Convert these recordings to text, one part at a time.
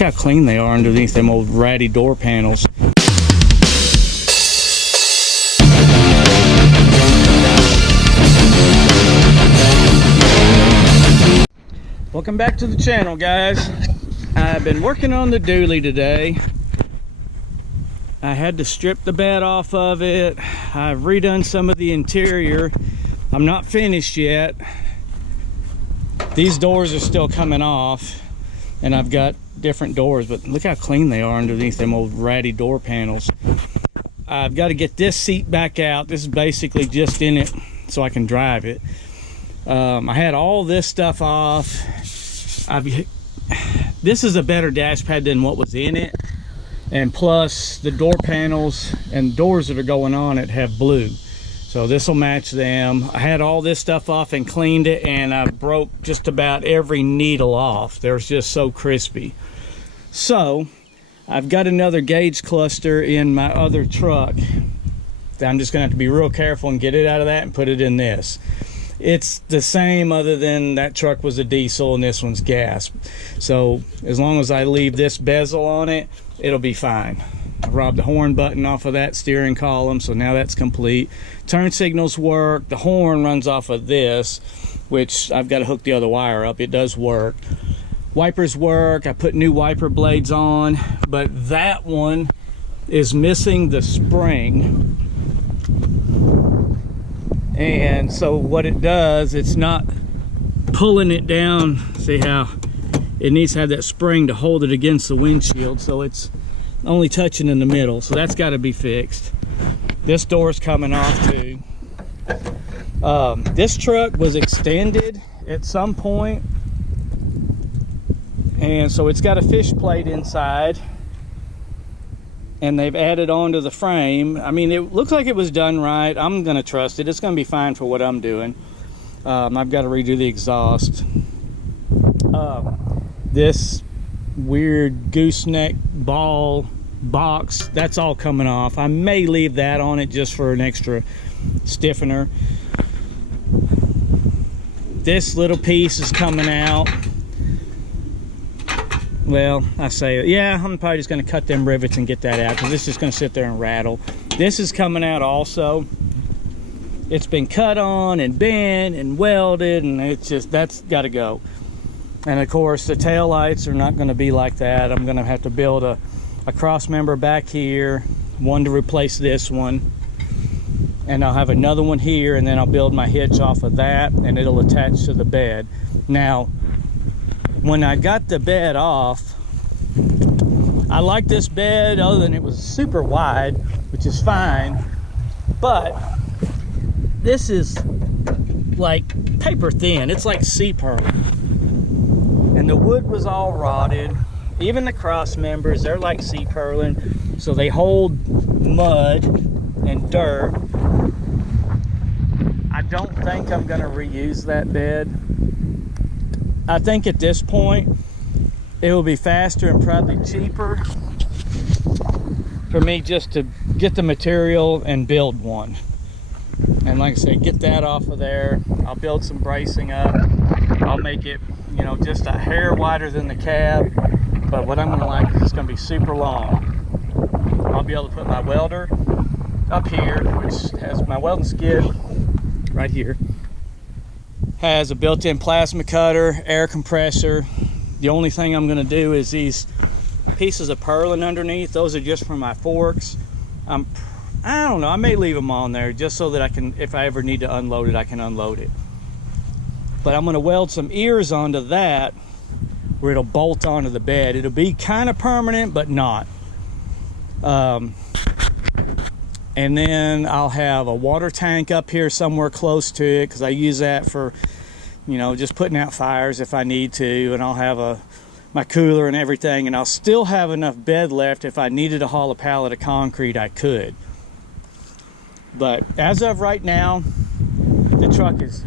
Look how clean they are underneath them old ratty door panels. Welcome back to the channel, guys. I've been working on the dually today. I had to strip the bed off of it. I've redone some of the interior. I'm not finished yet. These doors are still coming off, and I've got different doors, but look how clean they are underneath them old ratty door panels. I've got to get this seat back out. This is basically just in it so I can drive it. I had all this stuff off. This is a better dash pad than what was in it, and plus the door panels and doors that are going on it have blue, so this will match them. I had all this stuff off and cleaned it, and I broke just about every needle off. They're just so crispy. So I've got another gauge cluster in my other truck. I'm just gonna have to be real careful and get it out of that and put it in this. It's the same, other than that truck was a diesel and this one's gas. So as long as I leave this bezel on it, it'll be fine. I robbed the horn button off of that steering column, so now that's complete. Turn signals work. The horn runs off of this, which I've got to hook the other wire up. It does work. Wipers work. I put new wiper blades on, but that one is missing the spring. And so what it does, it's not pulling it down. See how it needs to have that spring to hold it against the windshield, so it's only touching in the middle. So that's got to be fixed. This door's coming off too. This truck was extended at some point, and so it's got a fish plate inside, and they've added on to the frame. I mean, it looks like it was done right. I'm gonna trust it. It's gonna be fine for what I'm doing. I've got to redo the exhaust. This weird gooseneck ball box, that's all coming off. I may leave that on it just for an extra stiffener. This little piece is coming out. Well, I say, yeah, I'm probably just going to cut them rivets and get that out, because it's just going to sit there and rattle. This is coming out also. It's been cut on and bent and welded, and it's just, that's got to go. And of course, the tail lights are not going to be like that. I'm going to have to build a cross member back here, one to replace this one, and I'll have another one here, and then I'll build my hitch off of that, and it'll attach to the bed. Now, when I got the bed off, I like this bed, other than it was super wide, which is fine, but this is like paper thin. It's like sea pearl, and the wood was all rotted. Even the cross members, they're like sea purlin, so they hold mud and dirt. I don't think I'm gonna reuse that bed. I think at this point it will be faster and probably cheaper for me just to get the material and build one. And like I said, get that off of there. I'll build some bracing up. I'll make it, you know, just a hair wider than the cab, but what I'm going to like is it's going to be super long. I'll be able to put my welder up here, which has my welding skid right here. Has a built-in plasma cutter, air compressor. The only thing I'm going to do is these pieces of purlin underneath. Those are just for my forks. I don't know, I may leave them on there just so that I can, if I ever need to unload it, I can unload it. But I'm going to weld some ears onto that where it'll bolt onto the bed. It'll be kind of permanent, but not. And then I'll have a water tank up here somewhere close to it, because I use that for, you know, just putting out fires if I need to. And I'll have my cooler and everything, and I'll still have enough bed left. If I needed to haul a pallet of concrete, I could. But as of right now, the truck is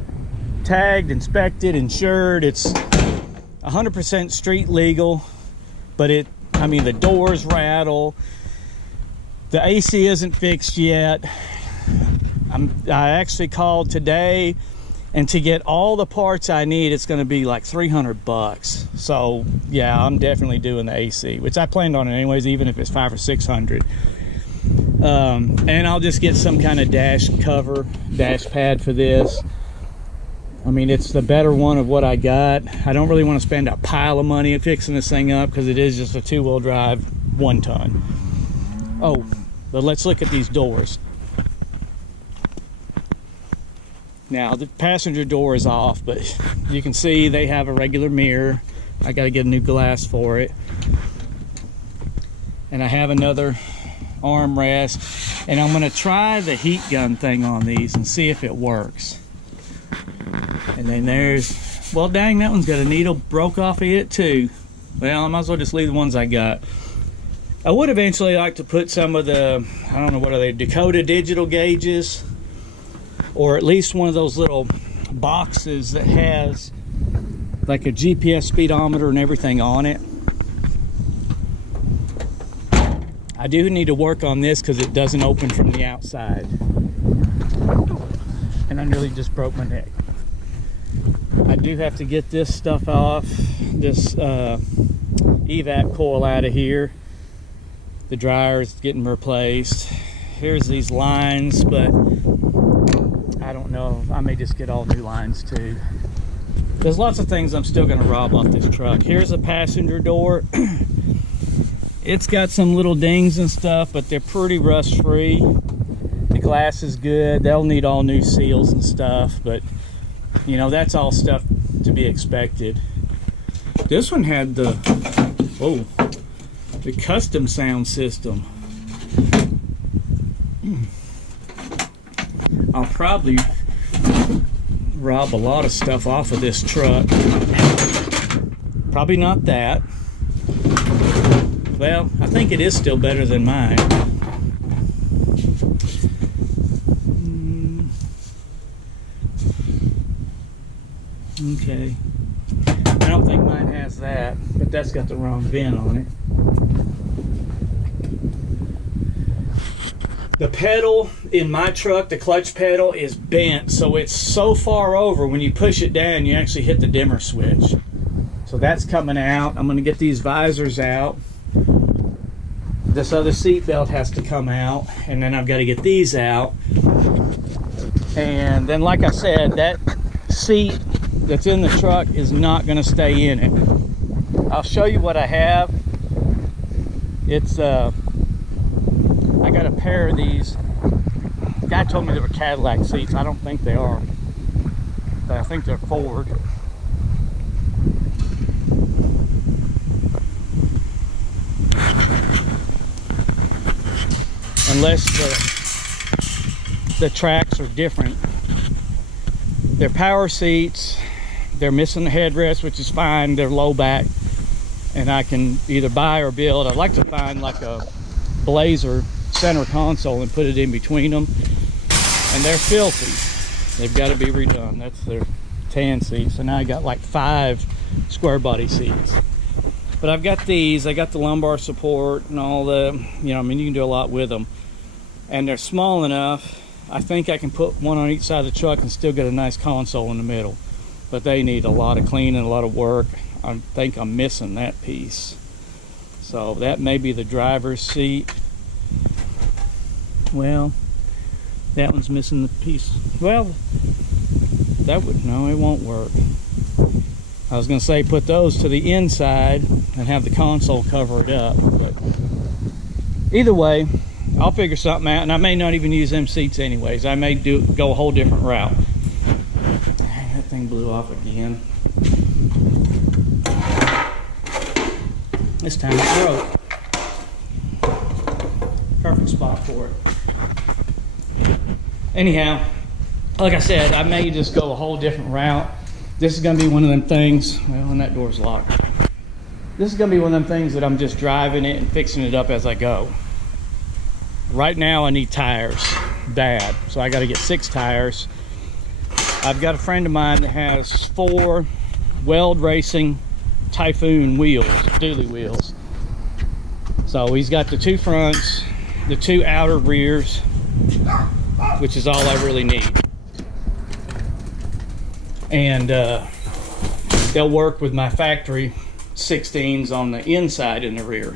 tagged, inspected, insured. It's 100% street legal, but I mean, the doors rattle. The AC isn't fixed yet. I actually called today And to get all the parts I need, it's going to be like 300 bucks. So yeah, I'm definitely doing the AC, which I planned on it anyways, even if it's 500 or 600. And I'll just get some kind of dash pad for this. I mean, it's the better one of what I got. I don't really want to spend a pile of money fixing this thing up because it is just a 2-wheel drive 1 ton. Oh, but let's look at these doors. Now the passenger door is off, but you can see they have a regular mirror. I got to get a new glass for it. And I have another armrest, and I'm going to try the heat gun thing on these and see if it works. And then there's, well, dang, that one's got a needle broke off of it too. Well, I might as well just leave the ones I got. I would eventually like to put some of the, I don't know, what are they, Dakota digital gauges, or at least one of those little boxes that has like a GPS speedometer and everything on it. I do need to work on this because it doesn't open from the outside. And I nearly just broke my neck. I do have to get this stuff off, this evap coil out of here. The dryer is getting replaced. Here's these lines, but I don't know. I may just get all new lines too. There's lots of things I'm still going to rob off this truck. Here's a passenger door. It's got some little dings and stuff, but they're pretty rust free. The glass is good. They'll need all new seals and stuff, but you know, that's all stuff to be expected. This one had the, oh, the custom sound system. I'll probably rob a lot of stuff off of this truck. Probably not that. Well, I think it is still better than mine. Okay. I don't think mine has that, but that's got the wrong VIN on it. The pedal in my truck, the clutch pedal, is bent, so it's so far over when you push it down, you actually hit the dimmer switch. So that's coming out. I'm going to get these visors out. This other seat belt has to come out, and then I've got to get these out. And then, like I said, that seat that's in the truck is not going to stay in it. I'll show you what I have. It's I got a pair of these. The guy told me they were Cadillac seats. I don't think they are, but I think they're Ford. Unless the tracks are different. They're power seats. They're missing the headrest, which is fine. They're low back, and I can either buy or build. I'd like to find like a Blazer center console and put it in between them. And they're filthy. They've got to be redone. That's their tan seats. So now I got like 5 square body seats. But I've got these. I got the lumbar support and all the, you know, I mean, you can do a lot with them. And they're small enough. I think I can put one on each side of the truck and still get a nice console in the middle. But they need a lot of cleaning, a lot of work. I think I'm missing that piece. So that may be the driver's seat. Well, that one's missing the piece. Well, that would, no, it won't work. I was going to say put those to the inside and have the console cover it up. But either way, I'll figure something out, and I may not even use them seats anyways. I may go a whole different route. Dang, that thing blew off again. This time it broke. Perfect spot for it. Anyhow, like I said, I may just go a whole different route. This is going to be one of them things, well, and that door's locked. This is going to be one of them things that I'm just driving it and fixing it up as I go. Right now I need tires bad, so I got to get 6 tires. I've got a friend of mine that has 4 Weld Racing Typhoon wheels, dually wheels. So he's got the 2 fronts, the 2 outer rears, which is all I really need. and they'll work with my factory 16s on the inside and the rear.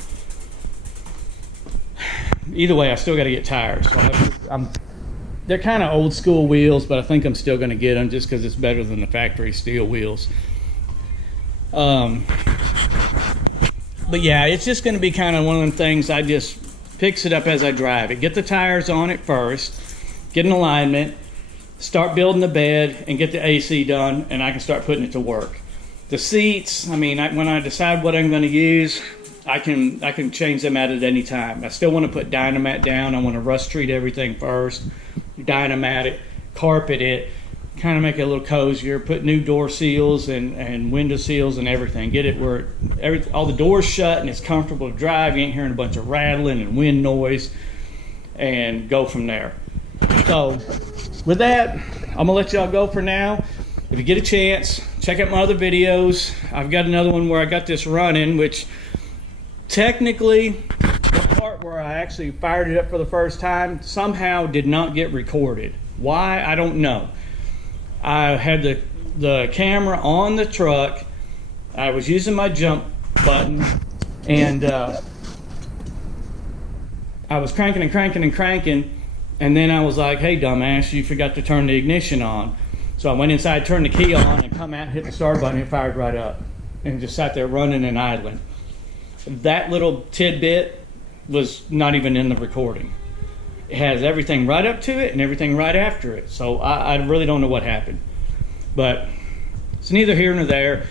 Either way, I still got to get tires. So they're kind of old school wheels, but I think I'm still going to get them just because it's better than the factory steel wheels. But yeah, it's just going to be kind of one of them things. I just fix it up as I drive it. Get the tires on it first, get an alignment, start building the bed, and get the AC done, and I can start putting it to work. The seats, I mean, when I decide what I'm going to use, I can change them out at any time. I still want to put Dynamat down. I want to rust treat everything first, Dynamat it, carpet it, kind of make it a little cozier, put new door seals and window seals and everything. Get it where all the doors shut and it's comfortable to drive. You ain't hearing a bunch of rattling and wind noise, and go from there. So with that, I'm gonna let y'all go for now. If you get a chance, check out my other videos. I've got another one where I got this running, which technically the part where I actually fired it up for the first time somehow did not get recorded. Why? I don't know. I had the camera on the truck. I was using my jump button, and I was cranking and cranking and cranking, and then I was like, hey dumbass, you forgot to turn the ignition on. So I went inside, turned the key on, and come out, hit the start button, and it fired right up, and just sat there running and idling. That little tidbit was not even in the recording. It has everything right up to it and everything right after it. So I really don't know what happened. But it's neither here nor there.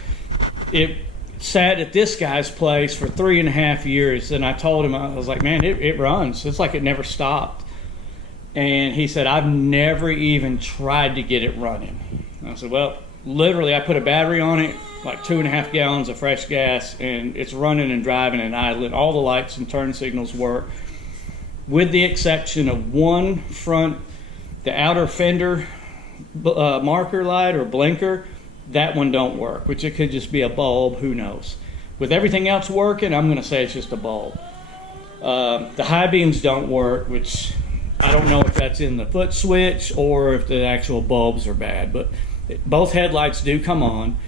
It sat at this guy's place for 3.5 years, and I told him, I was like, man, it runs. It's like it never stopped. And he said, I've never even tried to get it running. And I said, well, literally, I put a battery on it, like 2.5 gallons of fresh gas, and it's running and driving and idling. All the lights and turn signals work, with the exception of one front, the outer fender marker light or blinker. That one don't work, which it could just be a bulb, who knows. With everything else working, I'm going to say it's just a bulb. The high beams don't work, which I don't know if that's in the foot switch or if the actual bulbs are bad, but both headlights do come on.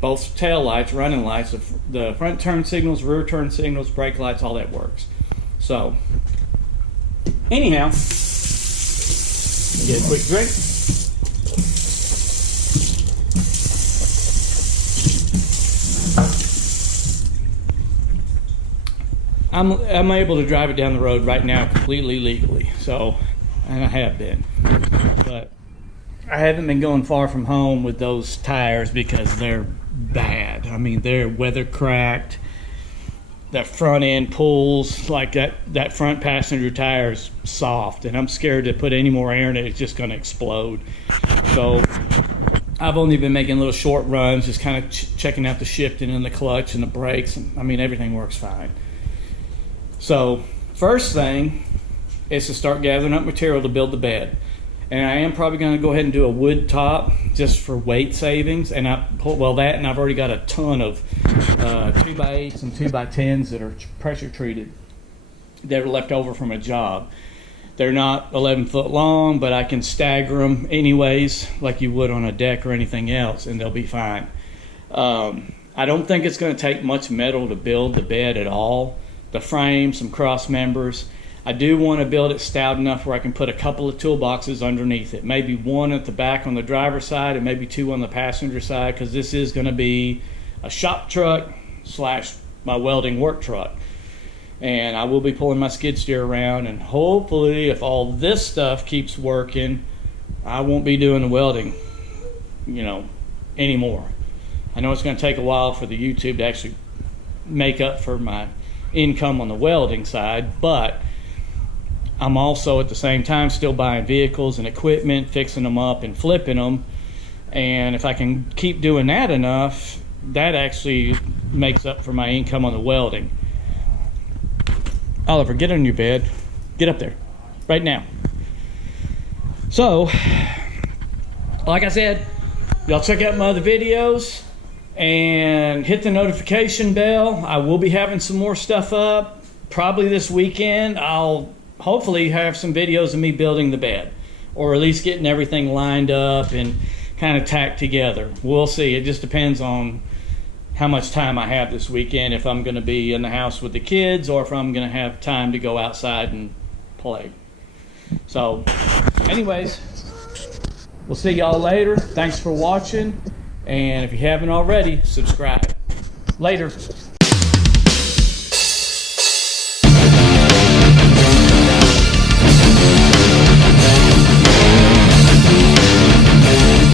Both tail lights, running lights, the front turn signals, rear turn signals, brake lights, all that works. So anyhow, get a quick drink. I'm able to drive it down the road right now completely legally. So, and I have been, but I haven't been going far from home with those tires because they're bad. I mean, they're weather cracked. That front end pulls, like that front passenger tire is soft, and I'm scared to put any more air in it. It's just going to explode. So I've only been making little short runs, just kind of checking out the shifting and the clutch and the brakes. And, I mean, everything works fine. So first thing is to start gathering up material to build the bed. And I am probably going to go ahead and do a wood top just for weight savings. And and I've already got a ton of 2x8s and 2x10s that are pressure treated that are left over from a job. They're not 11 foot long, but I can stagger them anyways, like you would on a deck or anything else, and they'll be fine. I don't think it's going to take much metal to build the bed at all. The frame, some cross members. I do want to build it stout enough where I can put a couple of toolboxes underneath it. Maybe one at the back on the driver's side and maybe two on the passenger side, because this is going to be a shop truck / my welding work truck. And I will be pulling my skid steer around, and hopefully if all this stuff keeps working, I won't be doing the welding, anymore. I know it's going to take a while for the YouTube to actually make up for my income on the welding side, but I'm also at the same time still buying vehicles and equipment, fixing them up and flipping them. And if I can keep doing that enough, that actually makes up for my income on the welding. Oliver, get on your bed. Get up there right now. So, like I said, y'all check out my other videos and hit the notification bell. I will be having some more stuff up probably this weekend. I'll hopefully have some videos of me building the bed, or at least getting everything lined up and kind of tacked together. We'll see. It just depends on how much time I have this weekend, if I'm going to be in the house with the kids or if I'm going to have time to go outside and play. So anyways, we'll see y'all later. Thanks for watching, and if you haven't already, subscribe. Later.